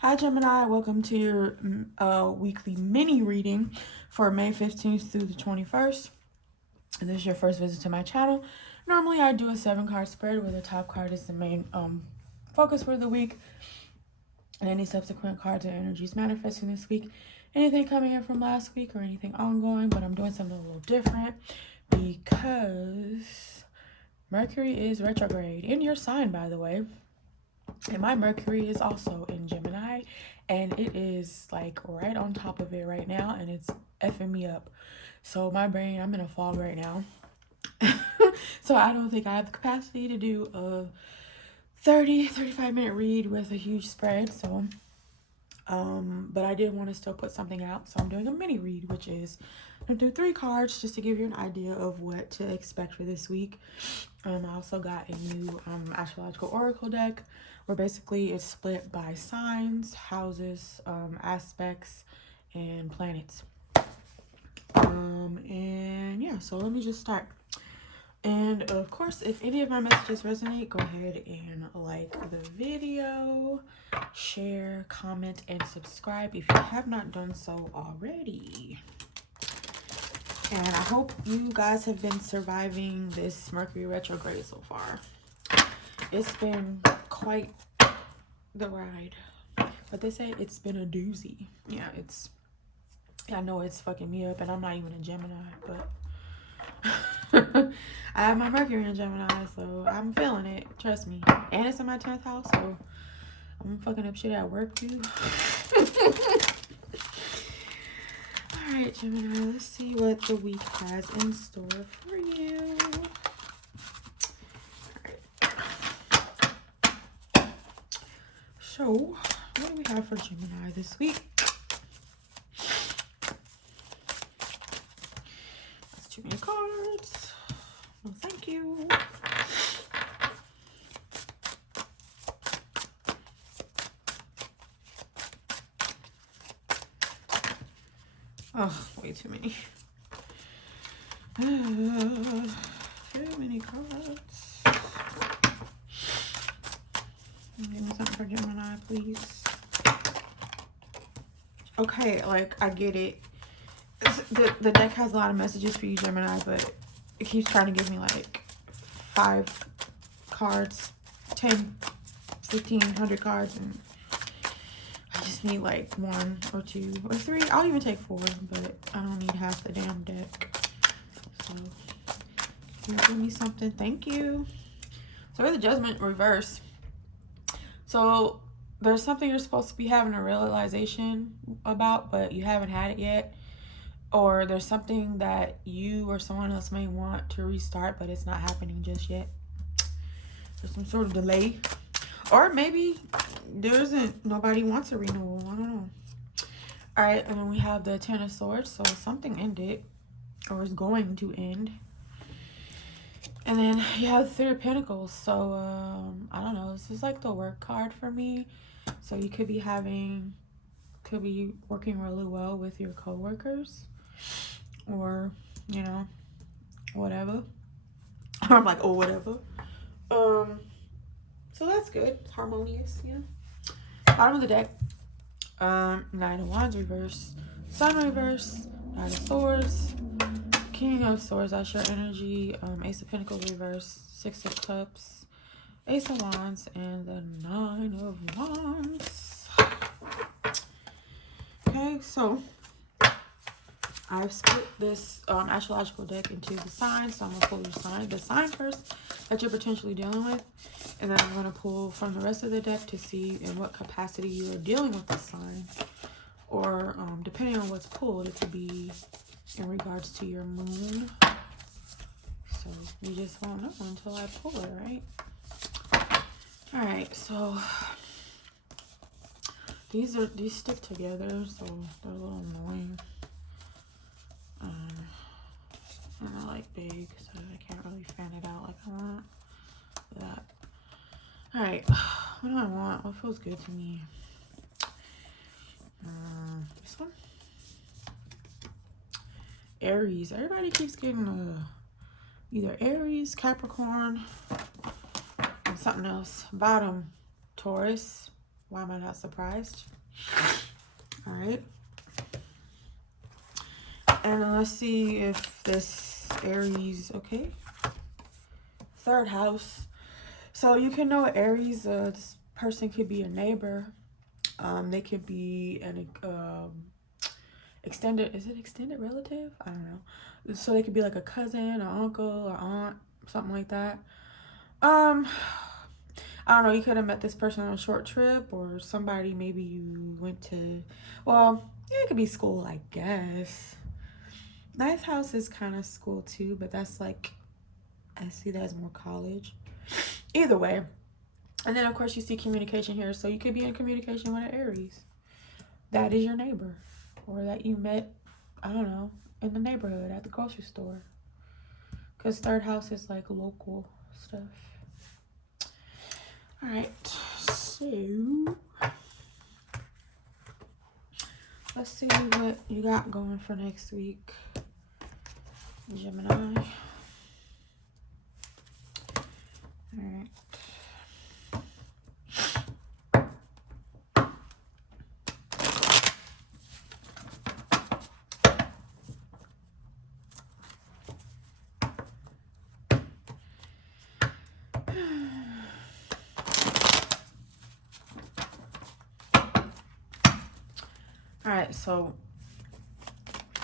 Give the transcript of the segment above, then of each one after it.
Hi Gemini, welcome to your weekly mini reading for May 15th through the 21st. And this is your first visit to my channel. Normally I do a 7-card spread where the top card is the main focus for the week. And any subsequent cards or energies manifesting this week. Anything coming in from last week or anything ongoing, but I'm doing something a little different because Mercury is retrograde in your sign, by the way. And my Mercury is also in Gemini, and it is like right on top of it right now, and it's effing me up. So my brain, I'm in a fog right now. So I don't think I have the capacity to do a 35 minute read with a huge spread. So but I did want to still put something out, so I'm doing a mini read, which is I'm gonna do 3 cards just to give you an idea of what to expect for this week. I also got a new astrological oracle deck where basically it's split by signs, houses, aspects, and planets. And yeah, so let me just start. And of course, if any of my messages resonate, go ahead and like the video, share, comment, and subscribe if you have not done so already. And I hope you guys have been surviving this Mercury retrograde so far. It's been quite the ride. But they say it's been a doozy. Yeah, I know it's fucking me up, and I'm not even a Gemini, but I have my Mercury in Gemini, so I'm feeling it. Trust me. And it's in my 10th house, so I'm fucking up shit at work too. Alright, Gemini, let's see what the week has in store for you. Alright. So, what do we have for Gemini this week? That's too many cards. No, thank you. Oh, way too many. Too many cards. Give me something for Gemini, please. Okay, like, I get it. The deck has a lot of messages for you, Gemini, but it keeps trying to give me, like, 5 cards, 10, 15, 100 cards, and I just need, like, 1 or 2 or 3. I'll even take 4, but I don't need half the damn deck. So, can you give me something? Thank you. So, we're the Judgment reverse. So, there's something you're supposed to be having a realization about, but you haven't had it yet. Or there's something that you or someone else may want to restart, but it's not happening just yet. There's some sort of delay. Or maybe there isn't, nobody wants a renewal. I don't know. All right, and then we have the 10 of Swords. So something ended or is going to end. And then you have the 3 of Pentacles. So, I don't know. This is like the work card for me. So you could be working really well with your coworkers. Or, you know, whatever. I'm like, oh, whatever. So that's good. It's harmonious, you know. Bottom of the deck. 9 of Wands reverse. Sun reverse. 9 of Swords. King of Swords, that's your energy. Ace of Pentacles reverse. 6 of Cups. Ace of Wands. And the 9 of Wands. Okay, so I've split this astrological deck into the signs. So I'm going to pull the sign first that you're potentially dealing with. And then I'm going to pull from the rest of the deck to see in what capacity you are dealing with this sign. Or depending on what's pulled, it could be in regards to your moon. So you just won't know until I pull it, right? Alright, so these stick together, so they're a little annoying. And they're like big, so I can't really fan it out like I want. That. Alright, what do I want? What feels good to me? This one? Aries. Everybody keeps getting either Aries, Capricorn, and something else. Bottom, Taurus, Why am I not surprised? All right. And let's see if this Aries, okay. Third house. So you can know Aries, this person could be a neighbor. They could be an extended, is it extended relative? I don't know. So they could be like a cousin or uncle or aunt, something like that. I don't know, you could have met this person on a short trip, or somebody maybe you went to, well, yeah, it could be school, I guess. Ninth house is kind of school too, but that's like, I see that as more college. Either way. And then of course you see communication here, so you could be in communication with an Aries. That is your neighbor, or that you met, I don't know, in the neighborhood at the grocery store. Because third house is like local stuff. All right, so let's see what you got going for next week, Gemini. All right. All right, so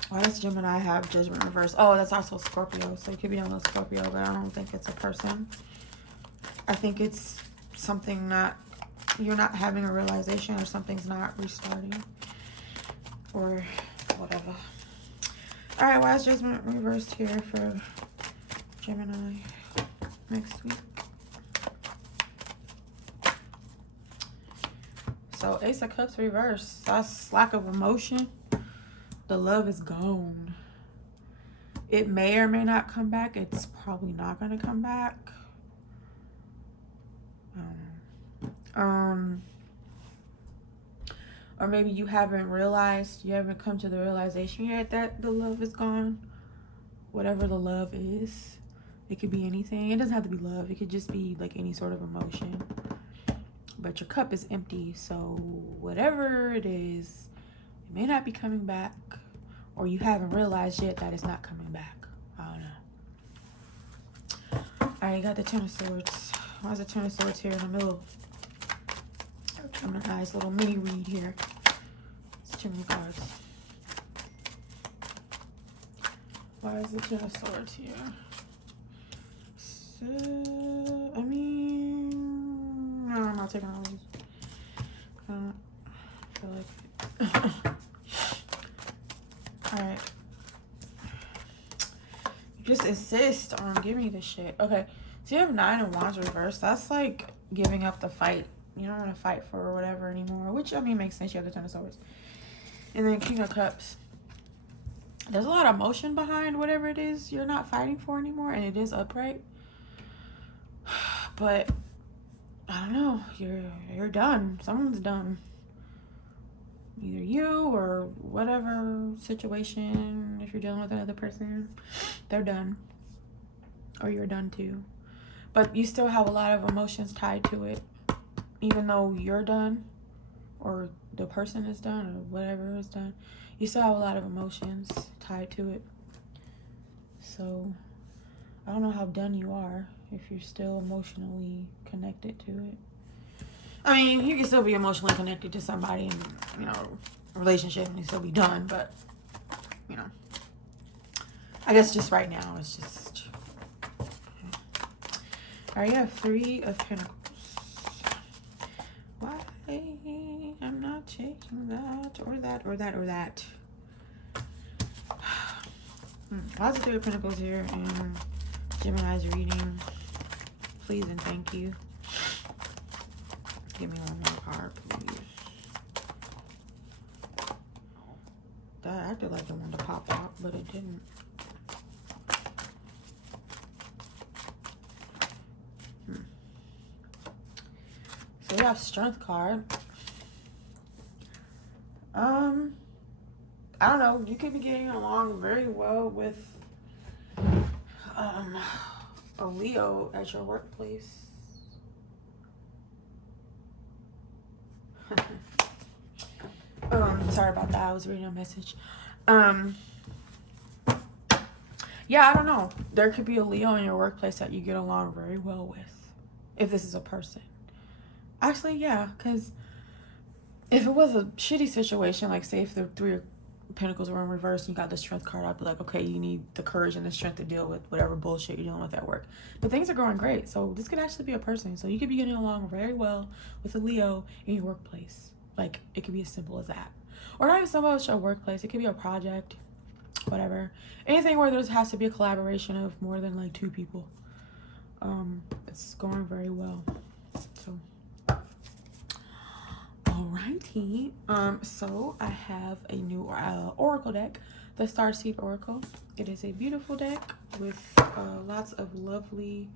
why does Gemini have Judgment reverse? Oh, that's also Scorpio, so it could be on the Scorpio, but I don't think it's a person. I think it's something that you're not having a realization, or something's not restarting, or whatever. All right, why is Judgment reversed here for Gemini next week? So Ace of Cups reversed. That's lack of emotion. The love is gone. It may or may not come back. It's probably not going to come back. Or maybe you haven't realized, you haven't come to the realization yet that the love is gone. Whatever the love is. It could be anything. It doesn't have to be love. It could just be like any sort of emotion. But your cup is empty. So whatever it is, it may not be coming back. Or you haven't realized yet that it's not coming back. I don't know. All right, you got the Ten of Swords. Why is the Ten of Swords here in the middle? A nice little mini read here. It's too many cards. Why is the Ten of Swords here? So, I mean, no, I'm not taking all these. I feel like all right. You just insist on giving me this shit. Okay, so you have 9 of Wands reversed. That's like giving up the fight. You don't want to fight for whatever anymore, which, I mean, makes sense. You have the Ten of Swords. And then King of Cups. There's a lot of emotion behind whatever it is you're not fighting for anymore, and it is upright. But I don't know. You're done. Someone's done. Either you or whatever situation. If you're dealing with another person, they're done, or you're done too. But you still have a lot of emotions tied to it. Even though you're done, or the person is done, or whatever is done, you still have a lot of emotions tied to it. So I don't know how done you are if you're still emotionally connected to it. I mean, you can still be emotionally connected to somebody and, you know, relationship, and you still be done, but, you know, I guess just right now it's just. All right, you have 3 of Pentacles. Why? I'm not taking that, or that, or that, or that. Why is the 3 of Pentacles here in Gemini's reading? Please and thank you. Give me one more card, please. That acted like it wanted to pop out, but it didn't. So we have Strength card. I don't know. You could be getting along very well with a Leo at your workplace. Sorry about that. I was reading a message. Yeah, I don't know. There could be a Leo in your workplace that you get along very well with, if this is a person. Actually, yeah, because if it was a shitty situation, like say if the Three of Pentacles were in reverse and you got the Strength card, I'd be like, okay, you need the courage and the strength to deal with whatever bullshit you're dealing with at work. But things are going great, so this could actually be a person. So you could be getting along very well with a Leo in your workplace. Like, it could be as simple as that. Or not even so much a workplace. It could be a project, whatever. Anything where there has to be a collaboration of more than like 2 people. It's going very well. So, alrighty. So I have a new oracle deck, the Starseed Oracle. It is a beautiful deck with lots of lovely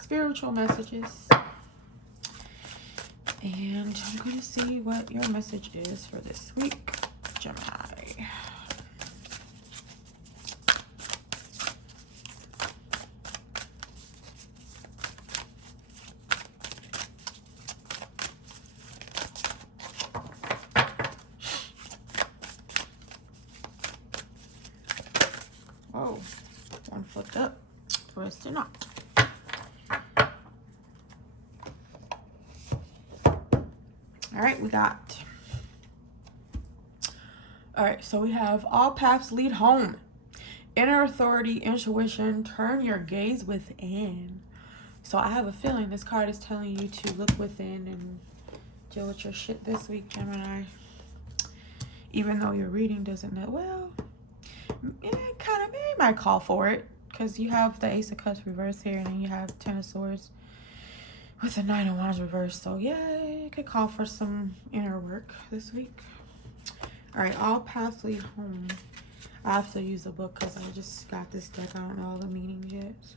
spiritual messages. And I'm going to see what your message is for this week, Gemini. Whoa, one flipped up, the rest did not. All right, we got. All right, so we have all paths lead home. Inner authority, intuition, turn your gaze within. So I have a feeling this card is telling you to look within and deal with your shit this week, Gemini. Even though your reading doesn't know, well, it might call for it, because you have the Ace of Cups reversed here, and then you have Ten of Swords with the Nine of Wands reversed. So yeah, it could call for some inner work this week. All right, all paths lead home. I have to use the book because I just got this deck. I don't know all the meanings yet. So,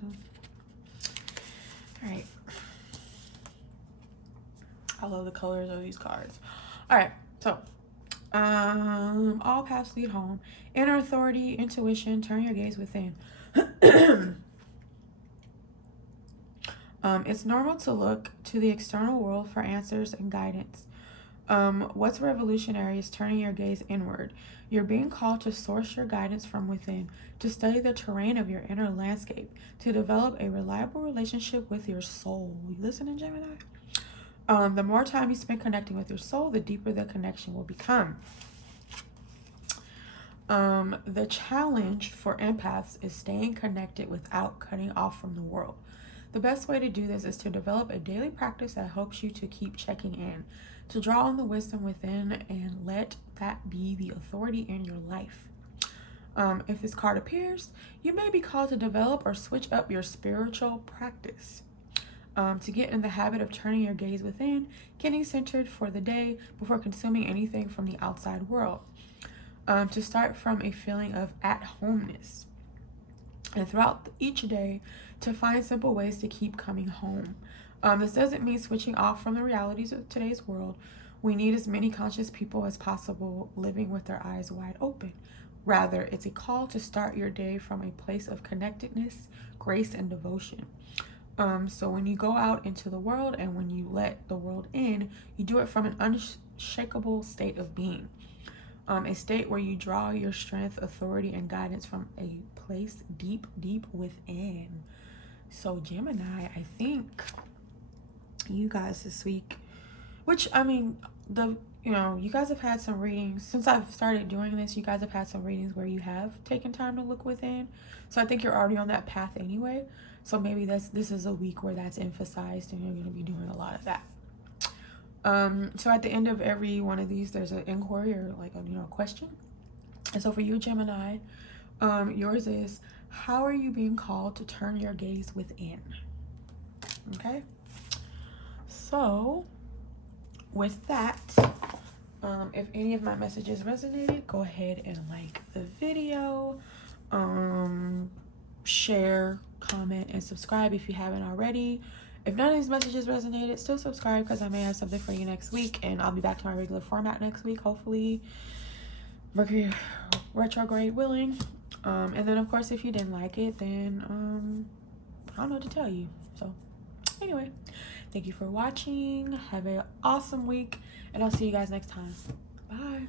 all right. I love the colors of these cards. All right, so all paths lead home. Inner authority, intuition, turn your gaze within. It's normal to look to the external world for answers and guidance. What's revolutionary is turning your gaze inward. You're being called to source your guidance from within, to study the terrain of your inner landscape, to develop a reliable relationship with your soul. You listening, Gemini? The more time you spend connecting with your soul, the deeper the connection will become. The challenge for empaths is staying connected without cutting off from the world. The best way to do this is to develop a daily practice that helps you to keep checking in, to draw on the wisdom within and let that be the authority in your life. If this card appears, you may be called to develop or switch up your spiritual practice. To get in the habit of turning your gaze within, getting centered for the day before consuming anything from the outside world. To start from a feeling of at-homeness. And throughout each day, to find simple ways to keep coming home. This doesn't mean switching off from the realities of today's world. We need as many conscious people as possible living with their eyes wide open. Rather, it's a call to start your day from a place of connectedness, grace, and devotion. So when you go out into the world and when you let the world in, you do it from an unshakable state of being. A state where you draw your strength, authority, and guidance from a place deep, deep within. So Gemini, I think you guys this week, which I mean, you guys have had some readings since I've started doing this. You guys have had some readings where you have taken time to look within. So I think you're already on that path anyway. So maybe this is a week where that's emphasized, and you're going to be doing a lot of that. So at the end of every one of these, there's an inquiry or like a question. And so for you, Gemini, yours is, how are you being called to turn your gaze within? Okay. So with that, if any of my messages resonated, go ahead and like the video, share, comment, and subscribe if you haven't already. If none of these messages resonated, still subscribe, because I may have something for you next week, and I'll be back to my regular format next week, hopefully Mercury retrograde willing. And then of course, if you didn't like it, then I don't know what to tell you. So anyway, Thank you for watching. Have an awesome week, and I'll see you guys next time. Bye.